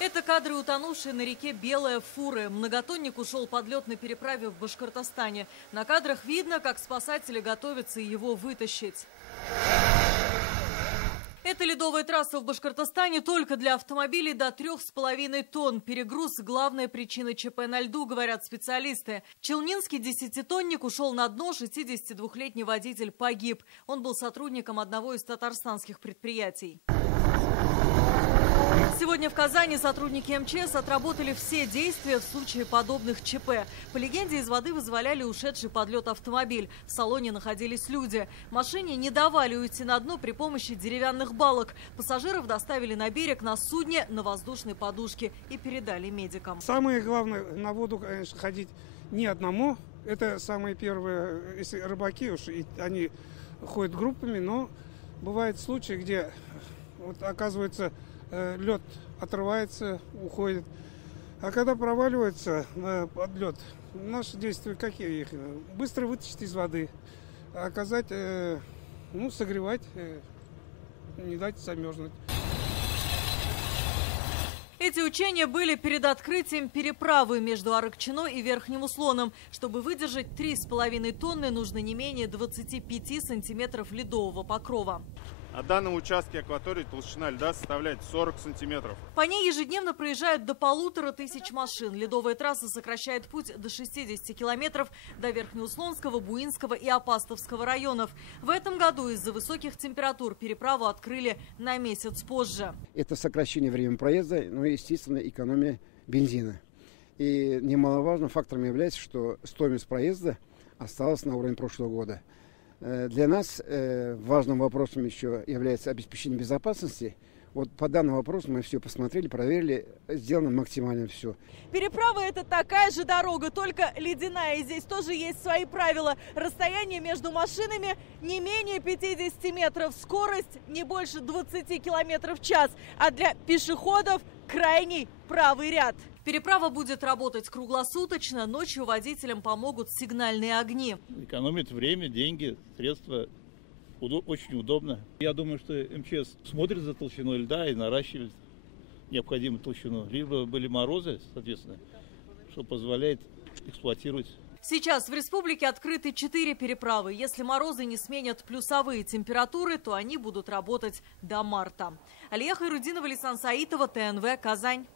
Это кадры утонувшей на реке Белая фуры. Многотонник ушел под лед на переправе в Башкортостане. На кадрах видно, как спасатели готовятся его вытащить. Эта ледовая трасса в Башкортостане только для автомобилей до 3,5 тонн. Перегруз – главная причина ЧП на льду, говорят специалисты. Челнинский 10-тонник ушел на дно, 62-летний водитель погиб. Он был сотрудником одного из татарстанских предприятий. Сегодня в Казани сотрудники МЧС отработали все действия в случае подобных ЧП. По легенде, из воды вызволяли ушедший под лед автомобиль. В салоне находились люди. Машине не давали уйти на дно при помощи деревянных балок. Пассажиров доставили на берег на судне на воздушной подушке и передали медикам. Самое главное, на воду, конечно, ходить не одному. Это самое первое, если рыбаки уж, они ходят группами, но бывают случаи, где вот, оказывается, лед отрывается, уходит. А когда проваливается под лед, наши действия какие? Быстро вытащить из воды, оказать, согревать, не дать замерзнуть. Эти учения были перед открытием переправы между Аракчино и Верхним Услоном. Чтобы выдержать 3,5 тонны, нужно не менее 25 сантиметров ледового покрова. На данном участке акватории толщина льда составляет 40 сантиметров. По ней ежедневно проезжают до 1500 машин. Ледовая трасса сокращает путь до 60 километров до Верхнеуслонского, Буинского и Апастовского районов. В этом году из-за высоких температур переправу открыли на месяц позже. Это сокращение времени проезда, но, естественно, экономия бензина. И немаловажным фактором является, что стоимость проезда осталась на уровне прошлого года. Для нас важным вопросом еще является обеспечение безопасности. Вот по данному вопросу мы все посмотрели, проверили, сделано максимально все. Переправа – это такая же дорога, только ледяная. И здесь тоже есть свои правила. Расстояние между машинами не менее 50 метров, скорость не больше 20 километров в час. А для пешеходов крайний правый ряд. Переправа будет работать круглосуточно, ночью водителям помогут сигнальные огни. Экономит время, деньги, средства. Очень удобно. Я думаю, что МЧС смотрит за толщиной льда и наращивает необходимую толщину. Либо были морозы, соответственно, что позволяет эксплуатировать. Сейчас в республике открыты 4 переправы. Если морозы не сменят плюсовые температуры, то они будут работать до марта. Алия Хайрудинова, Лисан Саитова, ТНВ, Казань.